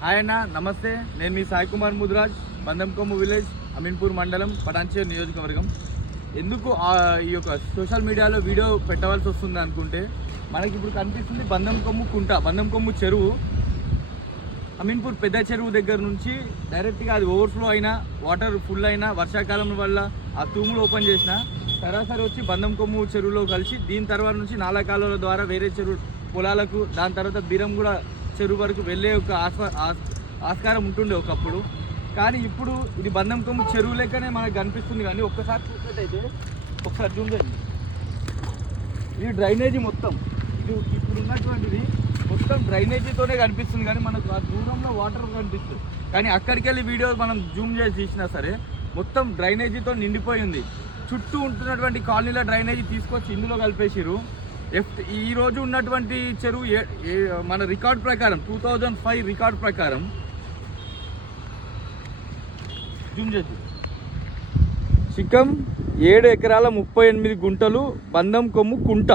Hi అన్న, నమస్తే. నేను మీ సాయి కుమార్ ముదిరాజ్, బందంకొమ్ము విలేజ్, అమీన్పూర్ మండలం, పటాన్చేరు నియోజకవర్గం. ఎందుకు ఈ యొక్క సోషల్ మీడియాలో వీడియో పెట్టవలసి వస్తుంది అనుకుంటే, మనకి ఇప్పుడు కనిపిస్తుంది బందంకొమ్ము కుంట, బందంకొమ్ము చెరువు. అమీన్పూర్ పెద్ద చెరువు దగ్గర నుంచి డైరెక్ట్గా అది ఓవర్ఫ్లో అయినా, వాటర్ ఫుల్ అయినా, వర్షాకాలం వల్ల ఆ తూములు ఓపెన్ చేసిన సరాసరి వచ్చి బందంకొమ్ము చెరువులో కలిసి, దీని తర్వాత నుంచి నాలా కాలువల ద్వారా వేరే చెరువు పొలాలకు, దాని తర్వాత బీరంగూడ చెరువు వరకు వెళ్ళే ఒక ఆస్కారం ఉంటుండే ఒకప్పుడు. కానీ ఇప్పుడు ఇది బందంకొమ్ము చెరువు లెక్కనే మనకు కనిపిస్తుంది. కానీ ఒక్కసారి చూసినట్టయితే, ఒకసారి చూడండి, ఇది డ్రైనేజీ మొత్తం. ఇది ఇప్పుడు ఉన్నటువంటిది మొత్తం డ్రైనేజీతోనే కనిపిస్తుంది. కానీ మనకు ఆ దూరంలో వాటర్ కనిపిస్తుంది. కానీ అక్కడికి వెళ్ళి వీడియో మనం జూమ్ చేసి తీసినా సరే మొత్తం డ్రైనేజీతో నిండిపోయి ఉంది. చుట్టూ ఉంటున్నటువంటి కాలనీల డ్రైనేజీ తీసుకొచ్చి ఇందులో కలిపేసిరు. ఈ రోజు ఉన్నటువంటి చెరువు మన రికార్డ్ ప్రకారం 2005 రికార్డ్ ప్రకారం చిక్కం 7 ఎకరాల 38 గుంటలు బందంకొమ్ము కుంట.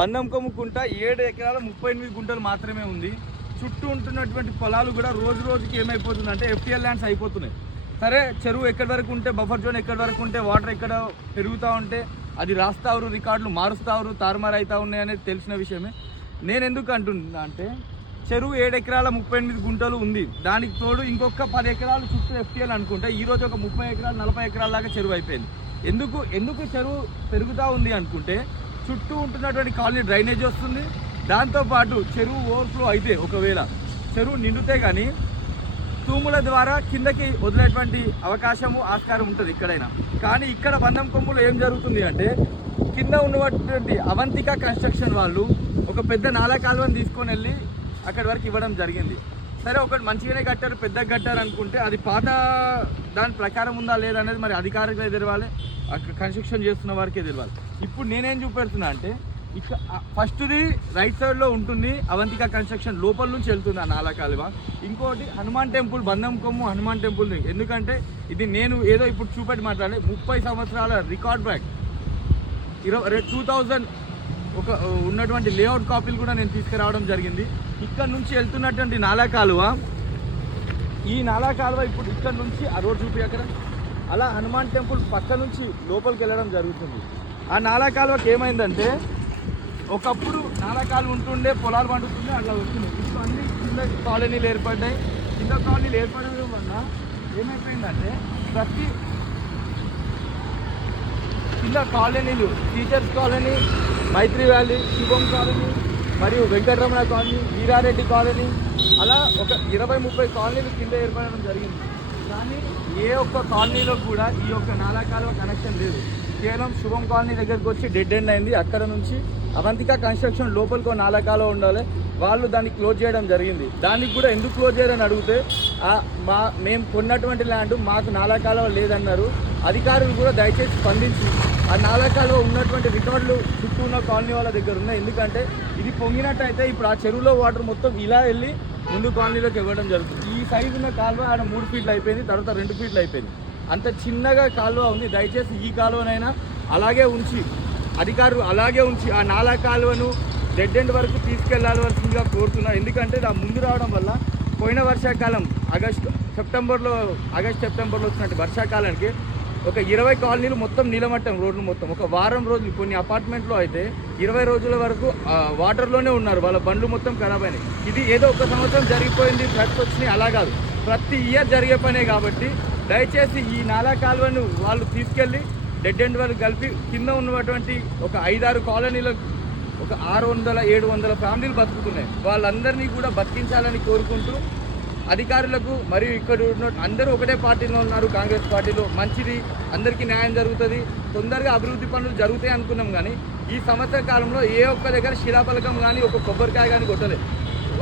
బందంకొమ్ము కుంట 7 ఎకరాల 38 గుంటలు మాత్రమే ఉంది. చుట్టూ ఉంటున్నటువంటి పొలాలు కూడా రోజు రోజుకి ఏమైపోతుందంటే FTL ల్యాండ్స్ అయిపోతున్నాయి. సరే, చెరువు ఎక్కడి వరకు ఉంటే, బఫర్ జోన్ ఎక్కడి వరకు ఉంటే, వాటర్ ఎక్కడ పెరుగుతూ ఉంటే అది రాస్తారు, రికార్డులు మారుస్తారు, తారుమారు అవుతూ ఉన్నాయి అనేది తెలిసిన విషయమే. నేను ఎందుకు అంటున్నా అంటే, చెరువు 7 ఎకరాల 38 గుంటలు ఉంది. దానికి తోడు ఇంకొక 10 ఎకరాలు చుట్టూ FTL అనుకుంటే ఈరోజు ఒక 30 ఎకరాలు 40 ఎకరాల దాకా చెరువు అయిపోయింది. ఎందుకు చెరువు పెరుగుతూ ఉంది అనుకుంటే, చుట్టూ ఉంటున్నటువంటి కాలనీ డ్రైనేజ్ వస్తుంది. దాంతోపాటు చెరువు ఓవర్ఫ్లో అయితే, ఒకవేళ చెరువు నిండితే కానీ తూముల ద్వారా కిందకి వదిలేటువంటి అవకాశము, ఆస్కారం ఉంటుంది ఎక్కడైనా. కానీ ఇక్కడ బందంకొమ్ములో ఏం జరుగుతుంది అంటే, కింద ఉన్నటువంటి అవంతిక కన్స్ట్రక్షన్ వాళ్ళు ఒక పెద్ద నాలా కాలువని తీసుకొని వెళ్ళి అక్కడి వరకు ఇవ్వడం జరిగింది. సరే, ఒకటి మంచిగానే కట్టారు, పెద్దగా కట్టారు అనుకుంటే అది పాత దాని ప్రకారం ఉందా లేదా అనేది మరి అధికారులకే తెలవాలి, అక్కడ కన్స్ట్రక్షన్ చేస్తున్న వారికే తెలవాలి. ఇప్పుడు నేనేం చూపెడుతున్నా అంటే, ఇక్కడ ఫస్ట్ది రైట్ సైడ్లో ఉంటుంది అవంతిక కన్స్ట్రక్షన్, లోపల నుంచి వెళ్తుంది ఆ నాలా కాలువ. ఇంకోటి హనుమాన్ టెంపుల్, బందంకొమ్ము హనుమాన్ టెంపుల్. ఎందుకంటే ఇది నేను ఏదో ఇప్పుడు చూపెట్టి మాట్లాడే 30 సంవత్సరాల రికార్డ్ బ్యాక్ 2000 ఒక ఉన్నటువంటి లేఅవుట్ కాపీలు కూడా నేను తీసుకురావడం జరిగింది. ఇక్కడ నుంచి వెళ్తున్నటువంటి నాలా కాలువ, ఈ నాలా కాలువ ఇప్పుడు ఇక్కడ నుంచి ఆ రోడ్ చూపి అక్కడ అలా హనుమాన్ టెంపుల్ పక్క నుంచి లోపలికి వెళ్ళడం జరుగుతుంది. ఆ నాలా కాలువకి ఏమైందంటే, ఒకప్పుడు నాలా కాలువ ఉంటుండే, పొలాలు పండుతుండే, అట్లా వచ్చింది. ఇప్పుడు అన్ని కింద కాలనీలు ఏర్పడ్డాయి. కింద కాలనీలు ఏర్పడడం వల్ల ఏమైపోయిందంటే, ప్రతి కింద కాలనీలు, టీచర్స్ కాలనీ, మైత్రి వ్యాలీ, శుభం కాలనీ, మరియు వెంకటరమణ కాలనీ, వీరారెడ్డి కాలనీ, అలా ఒక 20-30 కాలనీలు కింద ఏర్పడడం జరిగింది. కానీ ఏ ఒక్క కాలనీలో కూడా ఈ యొక్క నాలా కాలువ కనెక్షన్ లేదు. కేవలం శుభం కాలనీ దగ్గరికి వచ్చి డెడ్ ఎండ్ అయింది. అక్కడ నుంచి అవంతిక కన్స్ట్రక్షన్ లోపలికి నాలా కాలువ ఉండాలి, వాళ్ళు దాన్ని క్లోజ్ చేయడం జరిగింది. దానికి కూడా ఎందుకు క్లోజ్ చేయరని అడిగితే, మేము కొన్నటువంటి ల్యాండ్ మాకు నాలా కాలువ లేదన్నారు. అధికారులు కూడా దయచేసి స్పందించి ఆ నాలా కాలువ ఉన్నటువంటి రికార్డులు చుట్టూ ఉన్న కాలనీ వాళ్ళ దగ్గర ఉన్నాయి. ఎందుకంటే ఇది పొంగినట్టయితే ఇప్పుడు ఆ చెరువులో వాటర్ మొత్తం ఇలా వెళ్ళి ముందు కాలనీలోకి ఇవ్వడం జరుగుతుంది. ఈ సైజు ఉన్న కాలువ ఆడ 3 ఫీట్లు అయిపోయింది, తర్వాత 2 ఫీట్లు అయిపోయింది. అంత చిన్నగా కాలువ ఉంది. దయచేసి ఈ కాలువనైనా అలాగే ఉంచి, అధికారులు అలాగే ఉంచి ఆ నాలా కాలువను డెడ్ ఎండ్ వరకు తీసుకెళ్లాల్సిందిగా కోరుతున్నారు. ఎందుకంటే ఆ ముందు రావడం వల్ల పోయిన వర్షాకాలం ఆగస్ట్ సెప్టెంబర్లో వచ్చినట్టు వర్షాకాలానికి ఒక 20 కాలనీలు మొత్తం నీలమట్టం, రోడ్లు మొత్తం ఒక వారం రోజులు. కొన్ని అపార్ట్మెంట్లో అయితే 20 రోజుల వరకు వాటర్లోనే ఉన్నారు, వాళ్ళ బండ్లు మొత్తం ఖరాబ్ అయినాయి. ఇది ఏదో ఒక సంవత్సరం జరిగిపోయింది, ఫ్లడ్స్ వచ్చినాయి, అలా కాదు, ప్రతి ఇయర్ జరిగే పనే. కాబట్టి దయచేసి ఈ నాలా కాలువను వాళ్ళు తీసుకెళ్ళి డెడ్ ఎండ్ వరకు కలిపి కింద ఉన్నటువంటి ఒక 5-6 కాలనీలకు ఒక 600-700 ఫ్యామిలీలు బతుకుతున్నాయి. వాళ్ళందరినీ కూడా బతికించాలని కోరుకుంటూ అధికారులకు, మరియు ఇక్కడ ఉన్న అందరూ ఒకటే పార్టీలో ఉన్నారు, కాంగ్రెస్ పార్టీలో. మంచిది, అందరికీ న్యాయం జరుగుతుంది, తొందరగా అభివృద్ధి పనులు జరుగుతాయి అనుకున్నాం. కానీ ఈ సంవత్సర కాలంలో ఏ ఒక్క దగ్గర శిలాఫలకం కానీ ఒక కొబ్బరికాయ కానీ కొట్టలేదు.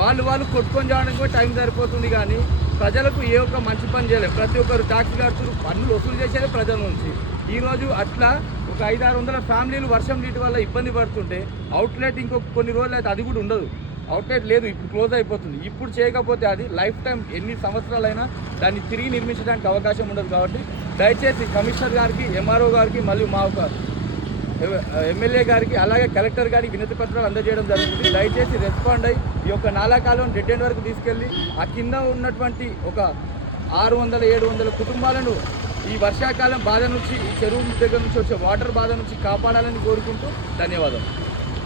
వాళ్ళు కొట్టుకొని చేయడానికి కూడా టైం సరిపోతుంది. కానీ ప్రజలకు ఏ ఒక్క మంచి పని చేయలేదు. ప్రతి ఒక్కరు ట్యాక్స్ కడుతూ పన్నులు వసూలు చేసేది ప్రజల నుంచి. ఈరోజు అట్లా ఒక 500-600 ఫ్యామిలీలు వర్షం నీటి వల్ల ఇబ్బంది పడుతుంటే, అవుట్లెట్ ఇంకొక కొన్ని రోజులు అయితే అది కూడా ఉండదు. అవుట్లెట్ లేదు, ఇప్పుడు క్లోజ్ అయిపోతుంది. ఇప్పుడు చేయకపోతే అది లైఫ్ టైం ఎన్ని సంవత్సరాలైనా దాన్ని తిరిగి నిర్మించడానికి అవకాశం ఉండదు. కాబట్టి దయచేసి కమిషనర్ గారికి, ఎంఆర్ఓ గారికి, మరియు మా ఒక ఎమ్మెల్యే గారికి అలాగే కలెక్టర్ గారికి వినతి పత్రాలు అందజేయడం జరుగుతుంది. దయచేసి రెస్పాండ్ అయ్యి ఈ యొక్క నాలా కాలువను డెడ్ ఎండ్ వరకు తీసుకెళ్ళి ఆ కింద ఉన్నటువంటి ఒక 600-700 కుటుంబాలను ఈ వర్షాకాలం బాధ నుంచి, ఈ చెరువు దగ్గర నుంచి వచ్చే వాటర్ బాధ నుంచి కాపాడాలని కోరుకుంటూ ధన్యవాదాలు.